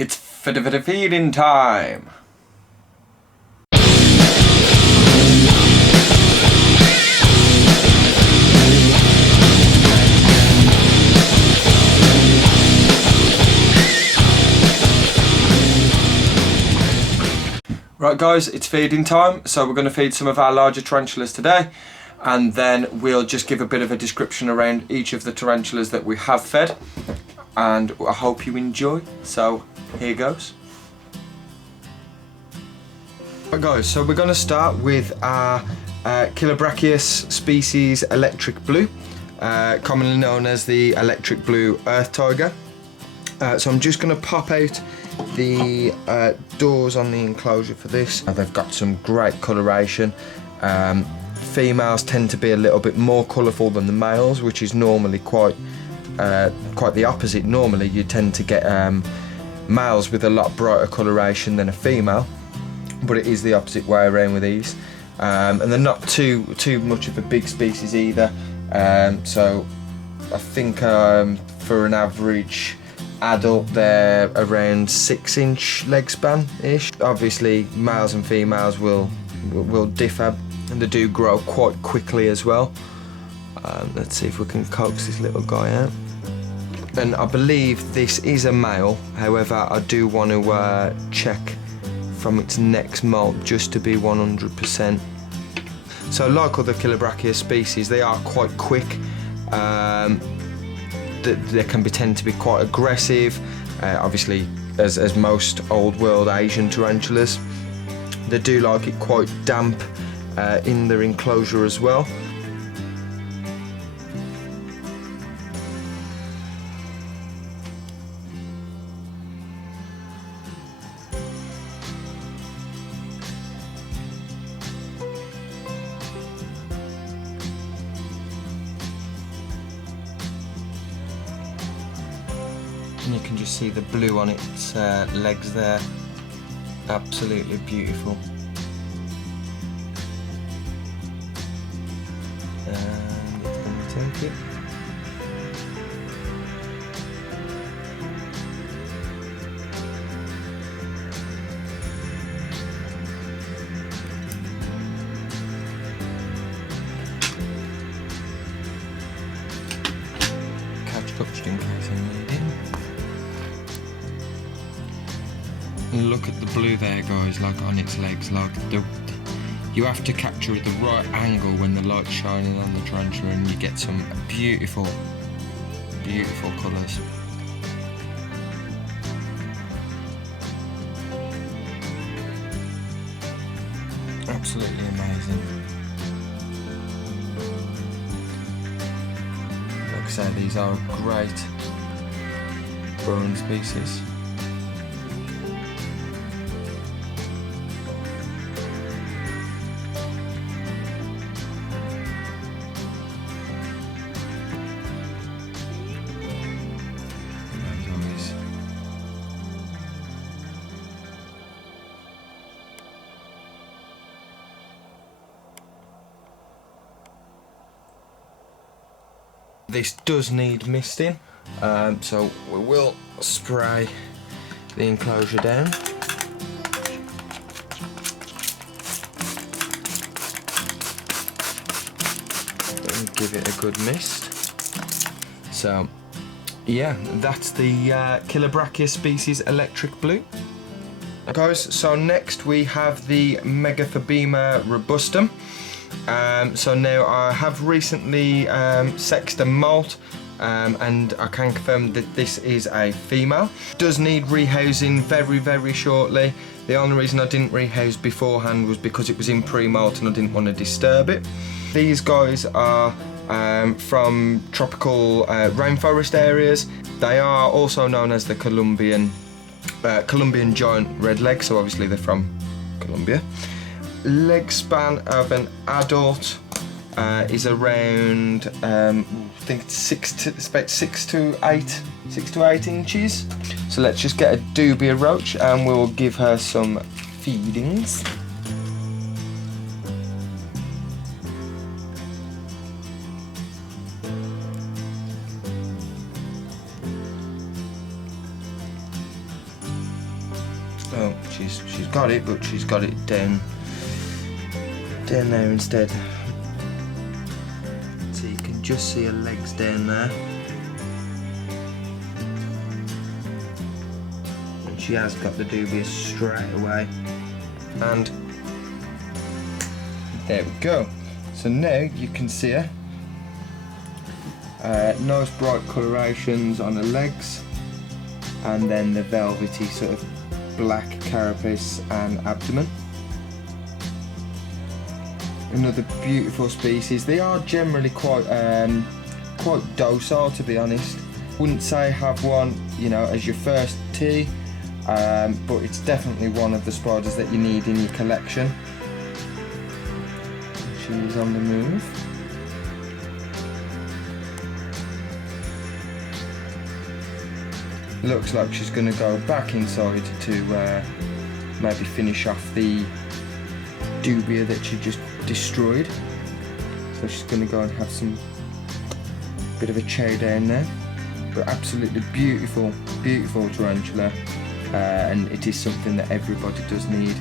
It's feeding time! Right guys, it's feeding time, so we're going to feed some of our larger tarantulas today, and then we'll just give a bit of a description around each of the tarantulas that we have fed, and I hope you enjoy. So here goes. Right guys, so we're going to start with our Brachiosaurus species electric blue, commonly known as the electric blue earth tiger. So I'm just going to pop out the doors on the enclosure for this. They've got some great coloration. Females tend to be a little bit more colourful than the males, which is normally quite the opposite. Normally you tend to get males with a lot brighter coloration than a female, but it is the opposite way around with these. And they're not too much of a big species either. So I think for an average adult they're around 6-inch leg span ish. Obviously males and females will differ, and they do grow quite quickly as well. Let's see if we can coax this little guy out. And I believe this is a male, however I do want to check from its next molt just to be 100%. So like other Brachiosaurus species, they are quite quick. They can tend to be quite aggressive, obviously as most old world Asian tarantulas. They do like it quite damp in their enclosure as well. And you can just see the blue on its legs there. Absolutely beautiful. And it's going to take it. Catch touched in case I need it. Look at the blue there guys, like on its legs, like you have to capture at the right angle when the light's shining on the tarantula, and you get some beautiful colours. Absolutely amazing. Like I say, these are a great growing species. This does need misting, so we will spray the enclosure down. And give it a good mist. So yeah, that's the Brachiosaurus species electric blue. Guys, so next we have the Megaphobema robustum. So now I have recently sexed a molt, and I can confirm that this is a female. Does need rehousing very shortly. The only reason I didn't rehouse beforehand was because it was in pre-molt and I didn't want to disturb it. These guys are from tropical rainforest areas. They are also known as the Colombian Giant Red Leg, so obviously they're from Colombia. Leg span of an adult is around I think it's about 6 to 8 inches. So let's just get a dubia roach and we'll give her some feedings. Oh, she's got it, but she's got it down there instead. So you can just see her legs down there. And she has got the dubia straight away. And there we go. So now you can see her. Nice bright colorations on her legs, and then the velvety sort of black carapace and abdomen. Another beautiful species. They are generally quite docile, to be honest. Wouldn't say have one, you know, as your first tea, but it's definitely one of the spiders that you need in your collection. She's on the move. Looks like she's going to go back inside to maybe finish off the dubia that she just destroyed. So she's going to go and have some bit of a chow down there. But absolutely beautiful, beautiful tarantula, and it is something that everybody does need.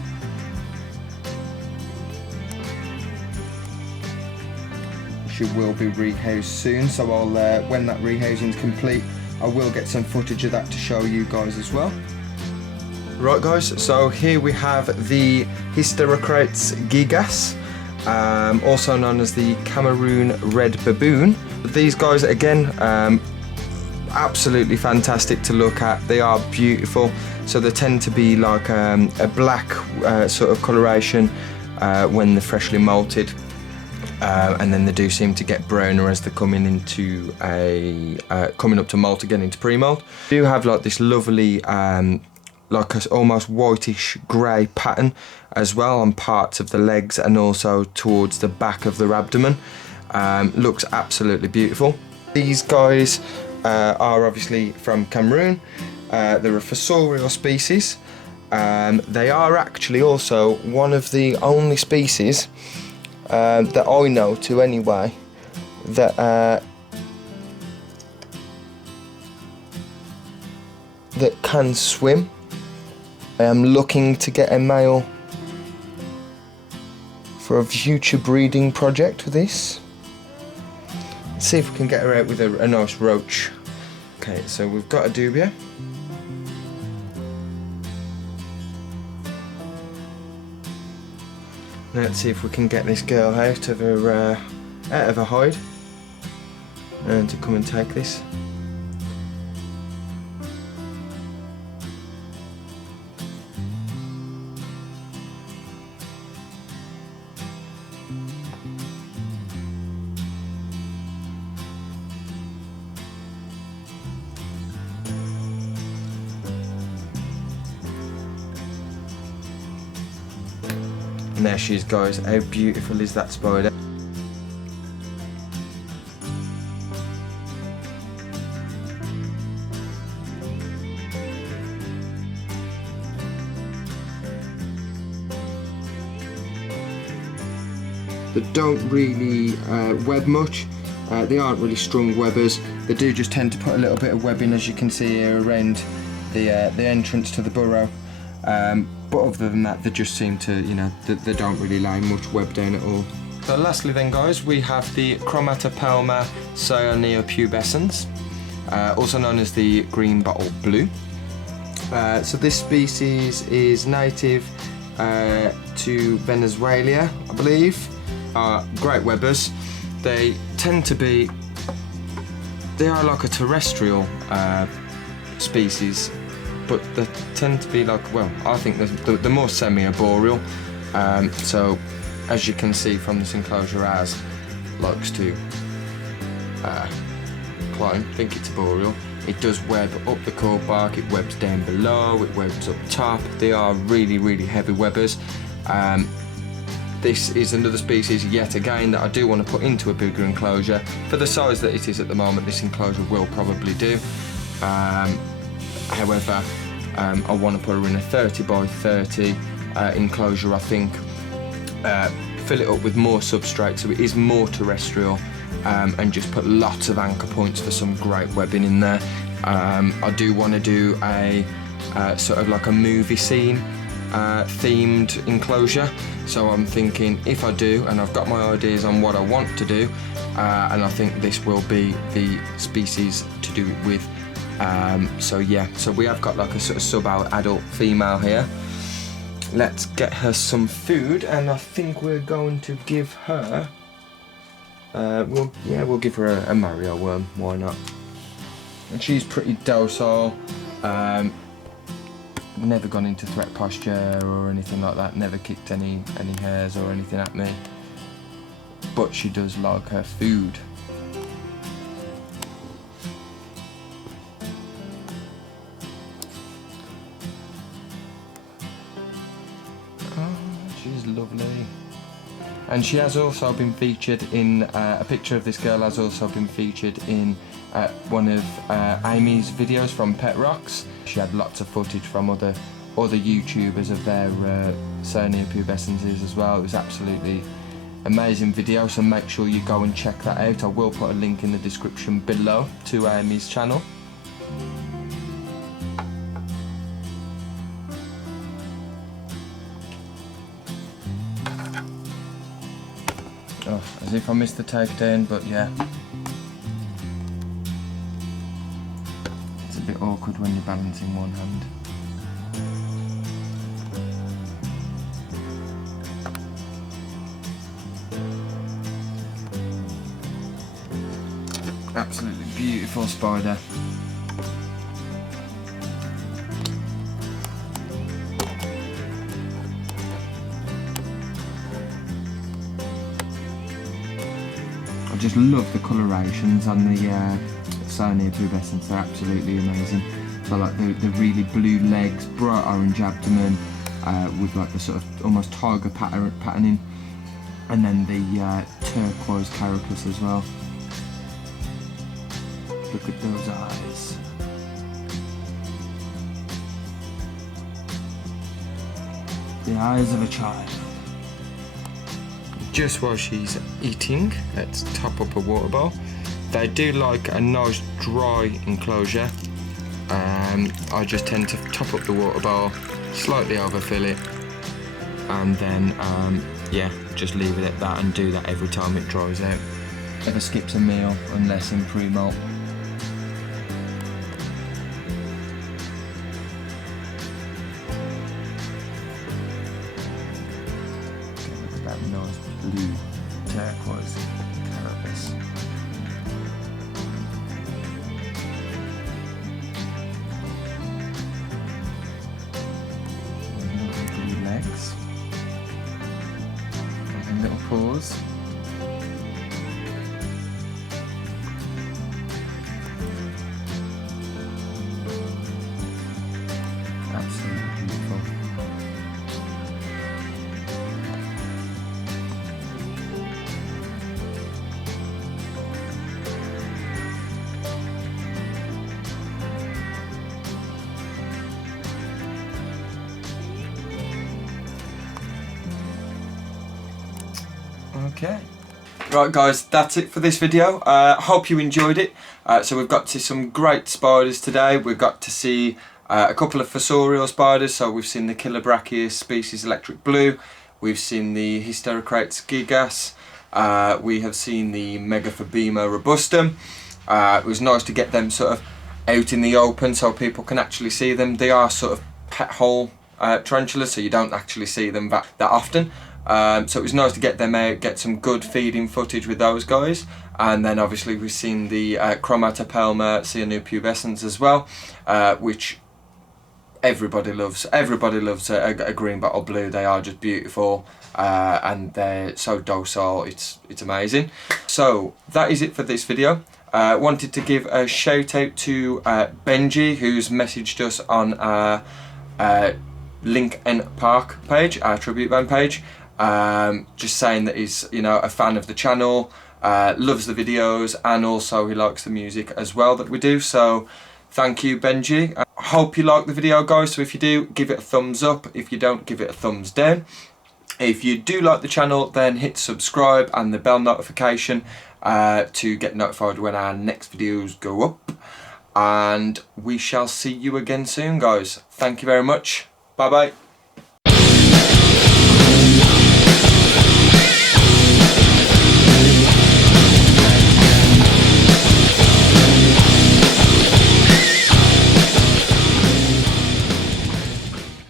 She will be rehoused soon, so I'll when that rehousing is complete, I will get some footage of that to show you guys as well. Right guys, so here we have the Hysterocrates gigas, also known as the Cameroon Red Baboon. These guys again, absolutely fantastic to look at. They are beautiful, so they tend to be like a black sort of coloration when they're freshly molted. And then they do seem to get browner as they're coming into coming up to molt again, into pre-molt. They do have like this lovely like a almost whitish grey pattern as well on parts of the legs and also towards the back of their abdomen. Looks absolutely beautiful. These guys are obviously from Cameroon. They're a fossorial species. They are actually also one of the only species that I know to anyway, that can swim. I am looking to get a male for a future breeding project with this. Let's see if we can get her out with a nice roach. Okay, so we've got a dubia. Let's see if we can get this girl out of her hide and to come and take this. And there she is, guys. How beautiful is that spider? They don't really web much. They aren't really strong webbers. They do just tend to put a little bit of webbing, as you can see here, around the entrance to the burrow. But other than that, they just seem to, you know, they don't really lay much web down at all. So lastly then guys, we have the Chromatopelma cyaneopubescens, also known as the green bottle blue. So this species is native to Venezuela, I believe. Great webbers. They tend to be, they are like a terrestrial species, but they tend to be like, well, I think they're more semi-arboreal. So, as you can see from this enclosure, as likes to climb. I think it's arboreal. It does web up the core bark, it webs down below, it webs up top. They are really, really heavy webbers. This is another species, yet again, that I do want to put into a bigger enclosure. For the size that it is at the moment, this enclosure will probably do. However, I want to put her in a 30 by 30 enclosure, I think. Fill it up with more substrate so it is more terrestrial, and just put lots of anchor points for some great webbing in there. I do want to do a sort of like a movie scene themed enclosure. So I'm thinking if I do, and I've got my ideas on what I want to do, and I think this will be the species to do it with. So yeah, so we have got like a sort of sub-adult female here. Let's get her some food, and I think we're going to give her, we'll give her a Mario worm, why not? And she's pretty docile, never gone into threat posture or anything like that, never kicked any hairs or anything at me, but she does like her food. She's lovely. And she has also been featured in, a picture of this girl has also been featured in one of Amy's videos from Pet Rocks. She had lots of footage from other YouTubers of their Cernia pubescences as well. It was absolutely amazing video, so make sure you go and check that out. I will put a link in the description below to Amy's channel. Oh, as if I missed the takedown, but yeah. It's a bit awkward when you're balancing one hand. Absolutely beautiful spider. I just love the colorations on the Cernia pubescens, they're absolutely amazing. So like the really blue legs, bright orange abdomen, with like the sort of almost tiger patterning, and then the turquoise carapace as well. Look at those eyes. The eyes of a child. Just while she's eating, let's top up a water bowl. They do like a nice dry enclosure. I just tend to top up the water bowl, slightly overfill it, and then yeah, just leave it at that and do that every time it dries out. Never skips a meal unless in pre-molt. Look at that nice blue turquoise carapace. Blue legs. And little paws. Absolutely beautiful. Okay. Right guys, that's it for this video. Hope you enjoyed it. So we've got to see some great spiders today. We've got to see a couple of fossorial spiders. So we've seen the Brachiosaurus species electric blue. We've seen the Hysterocrates gigas. We have seen the Megaphobema robustum. It was nice to get them sort of out in the open so people can actually see them. They are sort of pet hole tarantulas, so you don't actually see them that often. So it was nice to get them out, get some good feeding footage with those guys. And then obviously we've seen the Chromatopelma pubescens as well, which everybody loves. Everybody loves a green bottle blue. They are just beautiful, and they're so docile. It's amazing. So that is it for this video. Wanted to give a shout out to Benji, who's messaged us on our Link and Park page, our tribute band page, just saying that he's, you know, a fan of the channel, loves the videos, and also he likes the music as well that we do. So thank you, Benji. Hope you like the video, guys. So if you do, give it a thumbs up. If you don't, give it a thumbs down. If you do like the channel, then hit subscribe and the bell notification to get notified when our next videos go up. and we shall see you again soon, guys. Thank you very much. Bye bye.